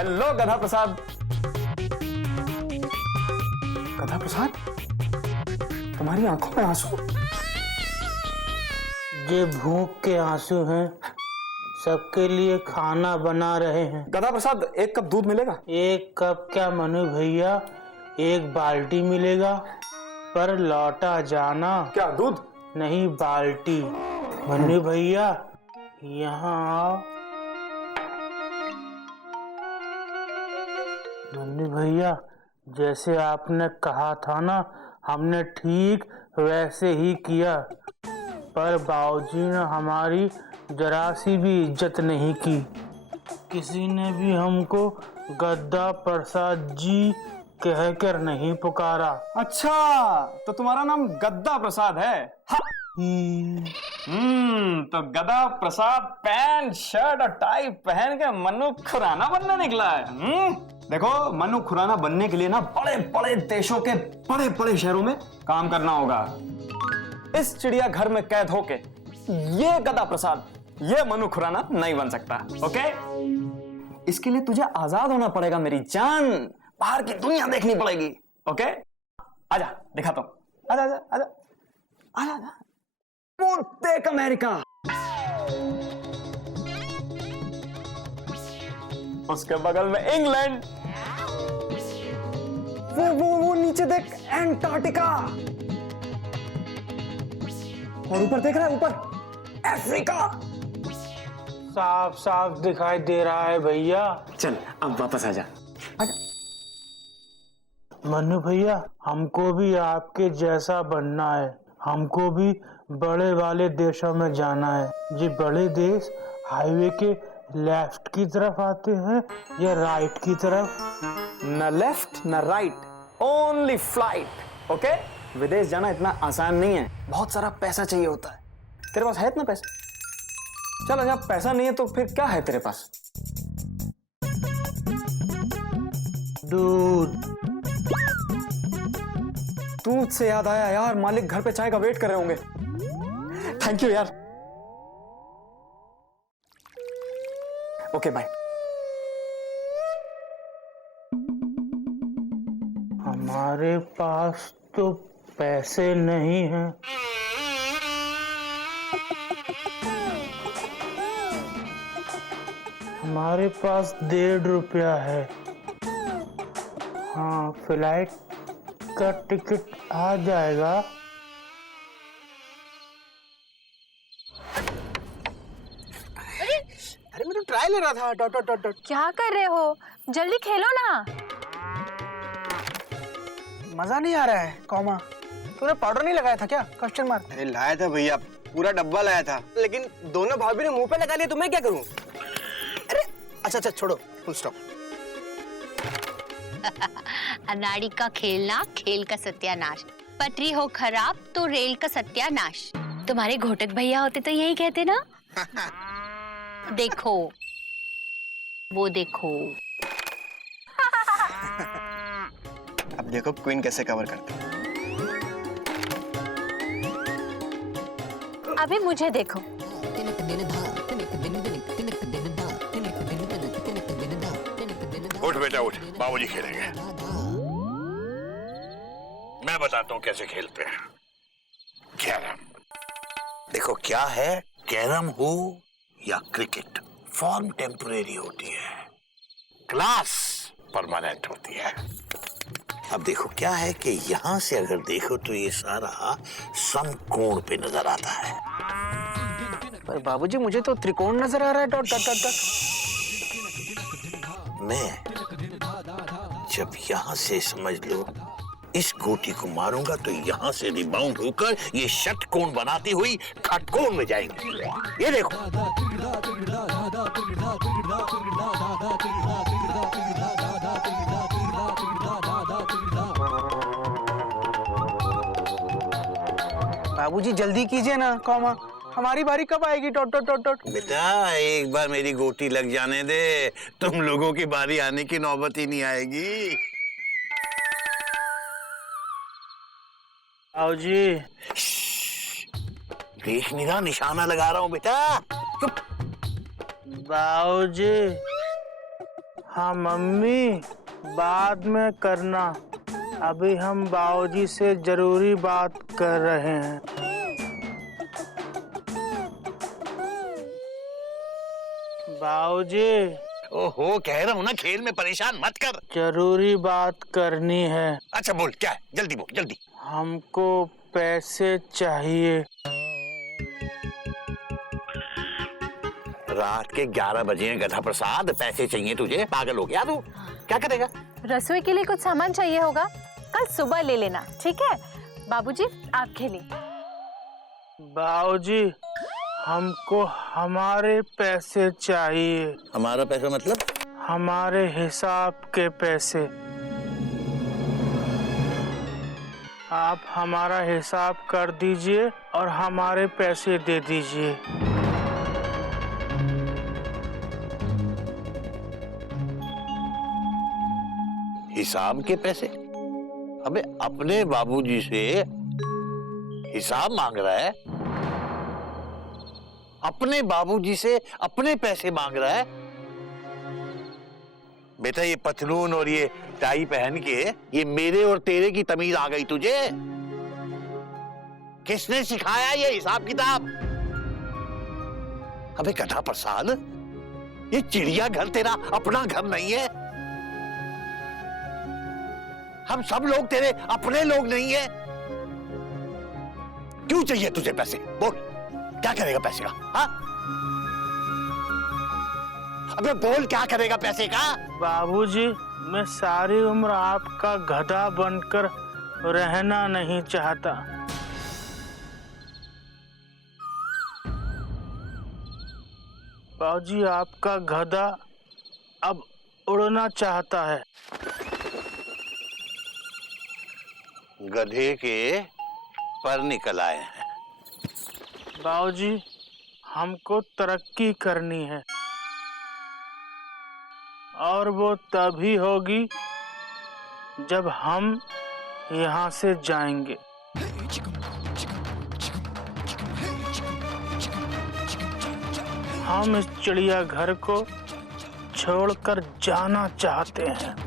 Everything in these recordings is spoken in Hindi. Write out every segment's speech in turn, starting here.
हेलो गधा प्रसाद। गधा प्रसाद, तुम्हारी आंखों में आंसू? ये भूख के आंसू हैं, सबके लिए खाना बना रहे हैं। गधा प्रसाद, एक कप दूध मिलेगा? एक कप क्या मनु भैया, एक बाल्टी मिलेगा, पर लौटा जाना। क्या दूध? नहीं, बाल्टी। मनु भैया यहाँ आओ। मनु भैया, जैसे आपने कहा था ना, हमने ठीक वैसे ही किया, पर बाबूजी ने हमारी जरा सी भी इज्जत नहीं की। किसी ने भी हमको गद्दा प्रसाद जी कहकर नहीं पुकारा। अच्छा, तो तुम्हारा नाम गद्दा प्रसाद है? तो गधा प्रसाद पैंट शर्ट और टाई पहन के मनु खुराना बनने निकला है। देखो, मनु खुराना बनने के लिए ना बड़े बड़े देशों के बड़े बड़े शहरों में काम करना होगा। इस चिड़िया घर में कैद होके ये गधा प्रसाद, ये मनु खुराना नहीं बन सकता। ओके, इसके लिए तुझे आजाद होना पड़ेगा मेरी जान, बाहर की दुनिया देखनी पड़ेगी। ओके, आजा दिखाता हूं। आजा आजा आजा आजा आजा। देख अमेरिका, उसके बगल में इंग्लैंड, वो नीचे देख एंटार्क्टिका, और ऊपर देख रहा है, ऊपर अफ्रीका। साफ साफ दिखाई दे रहा है भैया। चल अब वापस आजा आजा। मनु भैया, हमको भी आपके जैसा बनना है, हमको भी बड़े वाले देशों में जाना है। ये बड़े देश हाईवे के लेफ्ट की तरफ आते हैं या राइट की तरफ? न लेफ्ट न राइट, ओनली फ्लाइट। ओके, विदेश जाना इतना आसान नहीं है, बहुत सारा पैसा चाहिए होता है। तेरे पास है इतना पैसा? चल, जब पैसा नहीं है तो फिर क्या है तेरे पास? दूध। दूध से याद आया यार, मालिक घर पे चाय का वेट कर रहे होंगे। थैंक यू यार। Okay bye. हमारे पास तो पैसे नहीं हैं। हमारे पास 1.5 रुपया है। हाँ, फ्लाइट का टिकट आ जाएगा। अरे मैं तो ट्राई ले रहा था। Dot dot dot dot. क्या कर रहे हो? जल्दी खेलो ना। मजा नहीं आ रहा है। कॉमा, तूने पाउडर नहीं लगाया था क्या? Question mark. अरे लाया था भैया, पूरा डब्बा लाया था, लेकिन दोनों भाभी ने मुंह पे लगा लिया, तो मैं क्या करूं? अरे अच्छा छोड़ो, फुल स्टॉप। अनाड़ी का खेलना, खेल का सत्यानाश। पटरी हो खराब तो रेल का सत्यानाश। तुम्हारे घोटक भैया होते तो यही कहते ना। देखो, वो देखो। अब देखो क्वीन कैसे कवर करती है। अभी मुझे देखो। उठ बेटा उठ, बाबूजी खेलेंगे। मैं बताता हूँ कैसे खेलते हैं। कैरम। देखो क्या है, कैरम हो या क्रिकेट, फॉर्म टेम्परेरी होती है, क्लास परमानेंट होती है। अब देखो क्या है कि यहाँ से अगर देखो तो ये सारा समकोण पे नजर आता है। पर बाबूजी मुझे तो त्रिकोण नजर आ रहा है। Dot dot dot dot. मैं जब यहाँ से समझ लो इस गोटी को मारूंगा तो यहाँ से रिबाउंड होकर ये षटकोण बनाती हुई खटकोण में जाएंगे। ये देखो। बाबूजी जल्दी कीजिए ना। कॉमा, हमारी बारी कब आएगी? Dot dot dot dot. बेटा एक बार मेरी गोटी लग जाने दे, तुम लोगों की बारी आने की नौबत ही नहीं आएगी। बाबूजी, देख नहीं रहा, निशाना लगा रहा हूँ बेटा। चुप। बाबूजी, हाँ मम्मी, बाद में करना, अभी हम बाबूजी से जरूरी बात कर रहे हैं। बाबूजी, ओहो, कह रहा हूँ ना, खेल में परेशान मत कर। जरूरी बात करनी है। अच्छा बोल, क्या है? जल्दी बोल, जल्दी। हमको पैसे चाहिए। रात के 11 बजे हैं गधा प्रसाद, पैसे चाहिए तुझे? पागल हो गया तू? क्या करेगा? रसोई के लिए कुछ सामान चाहिए होगा, कल सुबह ले लेना, ठीक है? बाबूजी आप खेलिए। बाबूजी, हमको हमारे पैसे चाहिए। हमारा पैसा मतलब? हमारे हिसाब के पैसे। आप हमारा हिसाब कर दीजिए और हमारे पैसे दे दीजिए। हिसाब के पैसे? अबे अपने बाबूजी से हिसाब मांग रहा है? अपने बाबूजी से अपने पैसे मांग रहा है? बेटा ये पतलून और ये टाई पहन के ये मेरे और तेरे की तमीज आ गई तुझे? किसने सिखाया ये हिसाब किताब? अबे गधा प्रसाद, ये चिड़ियाघर तेरा अपना घर नहीं है। हम सब लोग तेरे अपने लोग नहीं है। क्यों चाहिए तुझे पैसे? बोल, क्या करेगा पैसे का? हाँ? अबे बोल, क्या करेगा पैसे का? बाबूजी, मैं सारी उम्र आपका गधा बनकर रहना नहीं चाहता। बाबूजी, आपका गधा अब उड़ना चाहता है। गधे के पर निकल आए हैं। बाबूजी, हमको तरक्की करनी है और वो तभी होगी जब हम यहाँ से जाएंगे। हम इस चिड़ियाघर को छोड़कर जाना चाहते हैं।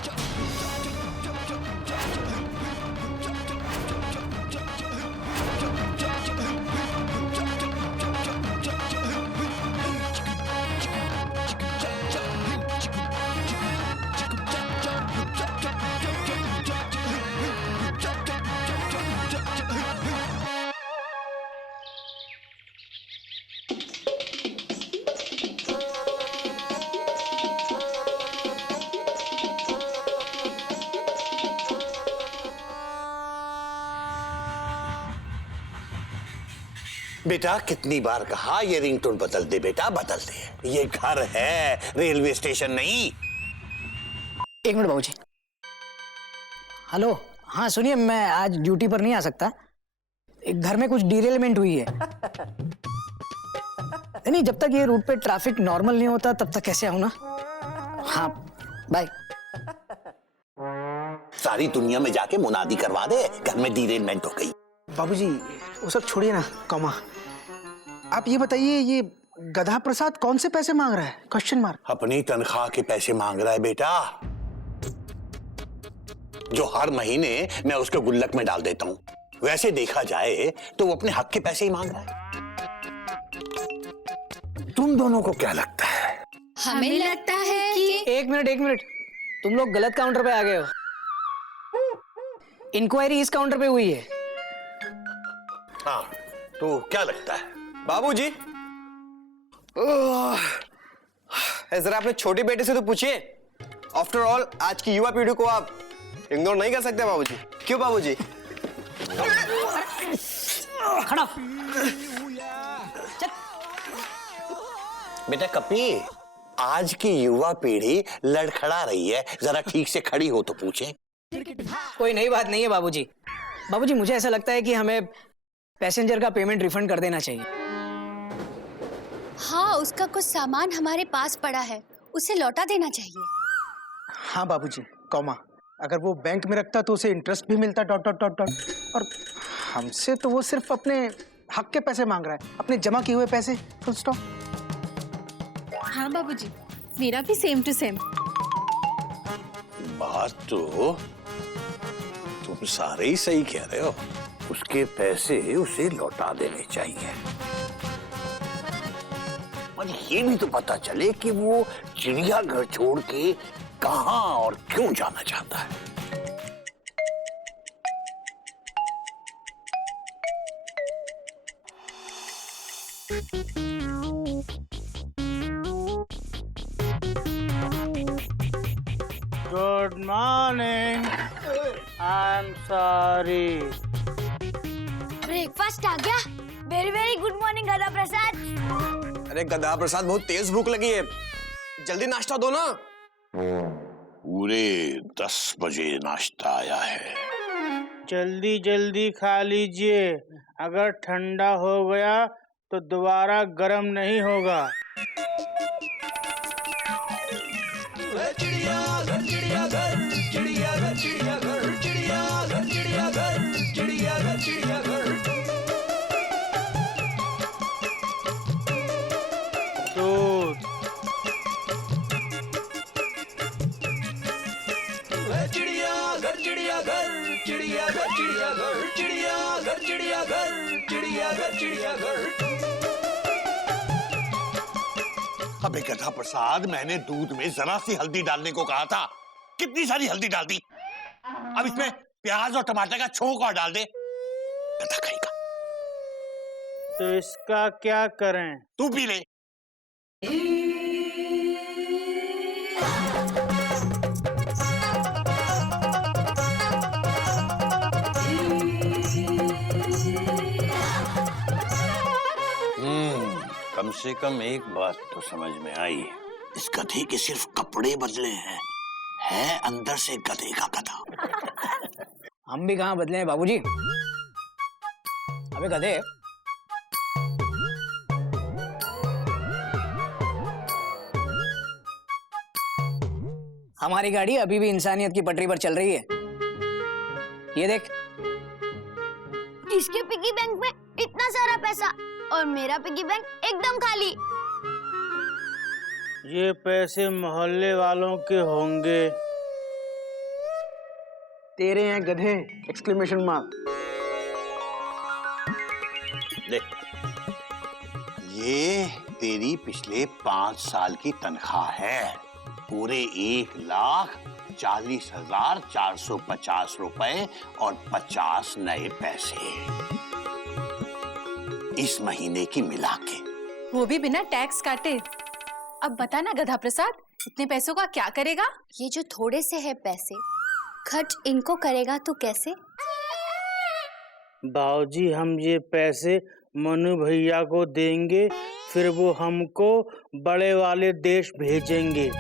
बेटा कितनी बार कहा ये रिंगटोन बदल दे बेटा, बदल दे। ये घर है, रेलवे स्टेशन नहीं। एक मिनट बाबूजी। हेलो, हाँ सुनिए, मैं आज ड्यूटी पर नहीं आ सकता। एक घर में कुछ डिरेलमेंट हुई है। नहीं, जब तक ये रूट पे ट्रैफिक नॉर्मल नहीं होता तब तक कैसे आऊं ना। हाँ बाय। सारी दुनिया में जाके मुनादी करवा दे, घर में डिरेलमेंट हो गई। बाबूजी वो सब छोड़िए ना, कौमा आप ये बताइए, ये गधा प्रसाद कौन से पैसे मांग रहा है? Question mark. अपनी तनख्वाह के पैसे मांग रहा है बेटा, जो हर महीने मैं उसके गुल्लक में डाल देता हूं। वैसे देखा जाए तो वो अपने हक के पैसे ही मांग रहा है। तुम दोनों को क्या लगता है? हमें लगता है कि एक मिनट, तुम लोग गलत काउंटर पे आ गए हो। इंक्वायरी इस काउंटर पे हुई है। हाँ, तो क्या लगता है? बाबूजी, जरा अपने छोटे बेटे से तो पूछिए। आफ्टर ऑल आज की युवा पीढ़ी को आप इग्नोर नहीं कर सकते बाबूजी। क्यों बाबूजी? खड़ा। बेटा कपी, आज की युवा पीढ़ी लड़खड़ा रही है, जरा ठीक से खड़ी हो तो पूछे। कोई नई बात नहीं है बाबूजी। बाबूजी मुझे ऐसा लगता है कि हमें पैसेंजर का पेमेंट रिफंड कर देना चाहिए। हाँ, उसका कुछ सामान हमारे पास पड़ा है, उसे लौटा देना चाहिए। हाँ बाबूजी, कौमा अगर वो बैंक में रखता तो उसे इंटरेस्ट भी मिलता डॉट डॉट डॉट डॉट। और हमसे तो वो सिर्फ अपने हक के पैसे मांग रहा है, अपने जमा किए हुए पैसे, फुल स्टॉप। हाँ बाबूजी, मेरा भी सेम टू सेम। बात तो तुम सारे ही सही कह रहे हो। उसके पैसे उसे लौटा देने चाहिए और ये भी तो पता चले कि वो चिड़ियाघर छोड़ के कहां और क्यों जाना चाहता है। Good morning. I am sorry. Breakfast आ गया। वेरी वेरी गुड मॉर्निंग गदा प्रसाद। अरे गधा प्रसाद, बहुत तेज भूख लगी है, जल्दी नाश्ता दो ना। पूरे 10 बजे नाश्ता आया है। जल्दी जल्दी खा लीजिए, अगर ठंडा हो गया तो दोबारा गर्म नहीं होगा। दूध। अबे गधा प्रसाद, मैंने दूध में जरा सी हल्दी डालने को कहा था, कितनी सारी हल्दी डाल दी। अब इसमें प्याज और टमाटर का छोंक और डाल दे। गधा कहीं का। तो इसका क्या करें? तू पी ले। कम से कम एक बात तो समझ में आई, इस गधे के सिर्फ कपड़े बदले हैं, है अंदर से गधे का गधा। हम भी कहाँ बदले हैं बाबूजी। अबे गधे, हमारी गाड़ी अभी भी इंसानियत की पटरी पर चल रही है। ये देख, इसके पिगी बैंक में इतना सारा पैसा और मेरा पिगी बैंक एकदम खाली। ये पैसे मोहल्ले वालों के होंगे। तेरे हैं गधे! Exclamation mark. देख, ये तेरी पिछले 5 साल की तनख्वाह है, पूरे 1,40,450 रुपए और 50 नए पैसे इस महीने की मिला के। वो भी बिना टैक्स काटे। अब बता ना गधा प्रसाद, इतने पैसों का क्या करेगा? ये जो थोड़े से है पैसे, खर्च इनको करेगा तो कैसे? बाबूजी, हम ये पैसे मनु भैया को देंगे, फिर वो हमको बड़े वाले देश भेजेंगे।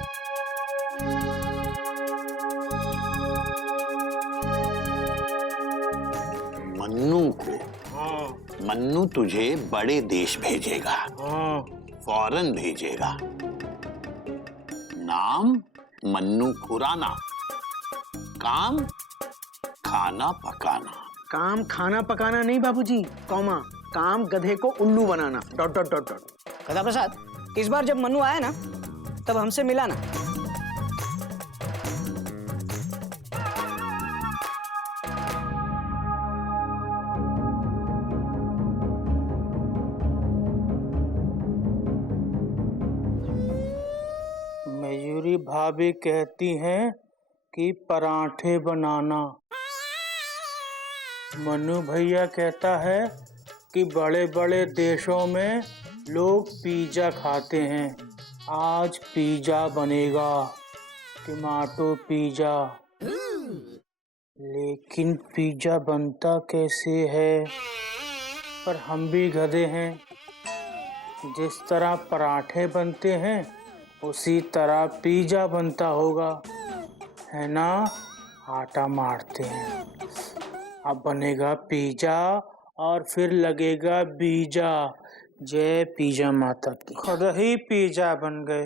मन्नू को? हाँ मन्नू तुझे बड़े देश भेजेगा, हाँ। फौरन भेजेगा। नाम मन्नू खुराना, काम खाना पकाना। काम खाना पकाना नहीं बाबूजी, कॉमा, काम गधे को उल्लू बनाना। Dot dot dot dot. गधा प्रसाद, इस बार जब मन्नू आया ना, तब हमसे मिला ना। मयूरी भाभी कहती हैं कि पराठे बनाना। मनु भैया कहता है कि बड़े बड़े देशों में लोग पिज़्ज़ा खाते हैं, आज पिज़्ज़ा बनेगा, टमाटो पिज़्ज़ा। लेकिन पिज़्ज़ा बनता कैसे है? पर हम भी गधे हैं, जिस तरह पराठे बनते हैं उसी तरह पिज़्ज़ा बनता होगा, है ना? आटा मारते हैं, अब बनेगा पिज़्ज़ा और फिर लगेगा बीजा। जय पिज़्ज़ा माता की। खुद ही पिज़्ज़ा बन गए।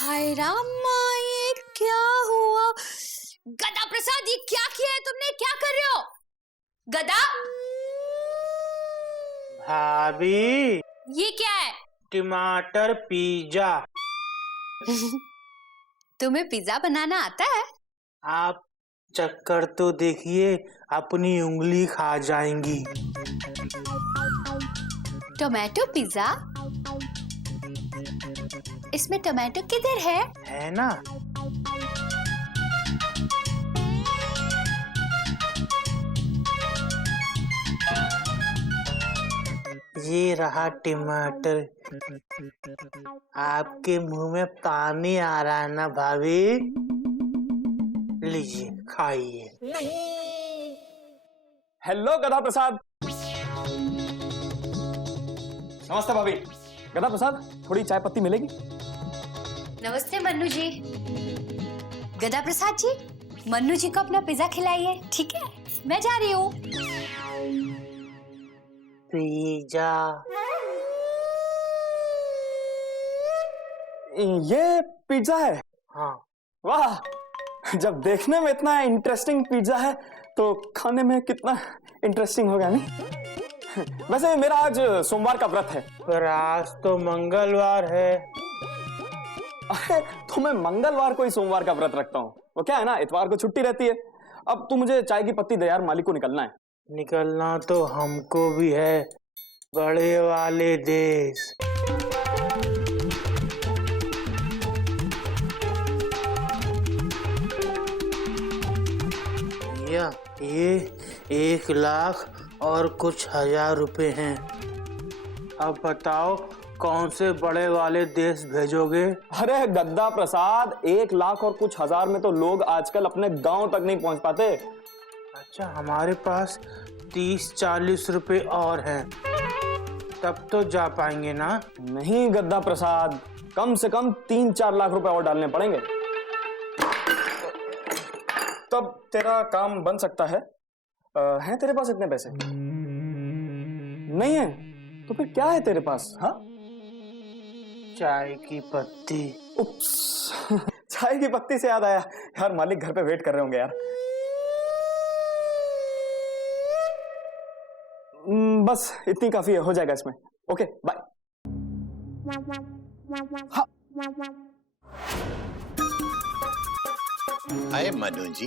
हाय रामा, ये क्या हुआ? गधा प्रसाद, ये क्या भाभी, ये क्या है? टमाटर पिज्जा। तुम्हें पिज्जा बनाना आता है? आप चक्कर तो देखिए, अपनी उंगली खा जाएंगी। Tomato pizza? इसमें टोमेटो किधर है ना? ये रहा टमाटर। आपके मुंह में पानी आ रहा है ना भाभी? लीजिए, खाइए। हेलो गधा प्रसाद। नमस्ते भाभी। गधा प्रसाद, थोड़ी चाय पत्ती मिलेगी? नमस्ते मन्नू जी। गदा प्रसाद जी, मन्नू जी को अपना पिज्जा खिलाइए, ठीक है? मैं जा रही हूँ। पिज्जा? ये पिज्जा है? हाँ। वाह, जब देखने में इतना इंटरेस्टिंग पिज्जा है तो खाने में कितना इंटरेस्टिंग होगा नहीं? वैसे मेरा आज सोमवार का व्रत है। पर आज तो मंगलवार है। अरे तो मैं मंगलवार को ही सोमवार का व्रत रखता हूँ। वो क्या है ना, इतवार को छुट्टी रहती है। अब तू मुझे चाय की पत्ती दे यार, मालिक को निकलना है। निकलना तो हमको भी है, बड़े वाले देश। ये 1,00,000 और कुछ हजार रुपए हैं। अब बताओ कौन से बड़े वाले देश भेजोगे? अरे गद्दा प्रसाद, 1,00,000 और कुछ हजार में तो लोग आजकल अपने गांव तक नहीं पहुंच पाते। अच्छा, हमारे पास 30-40 रुपए और हैं, तब तो जा पाएंगे ना? नहीं गद्दा प्रसाद, कम से कम 3-4 लाख रुपए और डालने पड़ेंगे, तब तेरा काम बन सकता है। हैं तेरे पास इतने पैसे? नहीं है तो फिर क्या है तेरे पास? हाँ, चाय की पत्ती। उप्स, चाय की पत्ती से याद आया यार, मालिक घर पे वेट कर रहे होंगे यार। बस इतनी काफी है, हो जाएगा इसमें। Okay bye. हाँ। आए मनु जी।